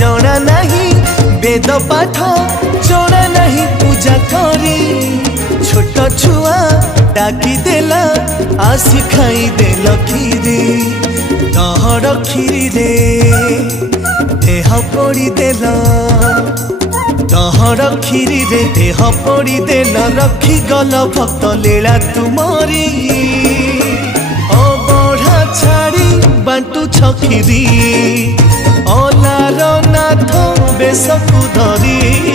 जना नहीं वेद पाठ जना नहीं पूजा करी छोट छुआ डाकी देला आसी खाई देल खीरी तहर खीरी रे देह पड़ी देल तहर खीरी रे देह पड़ी देल रखी गल भक्त लीला तुमरी अबढ़ा छाड़ी बांटू छखीरी अलार नाथ बेसकु धरी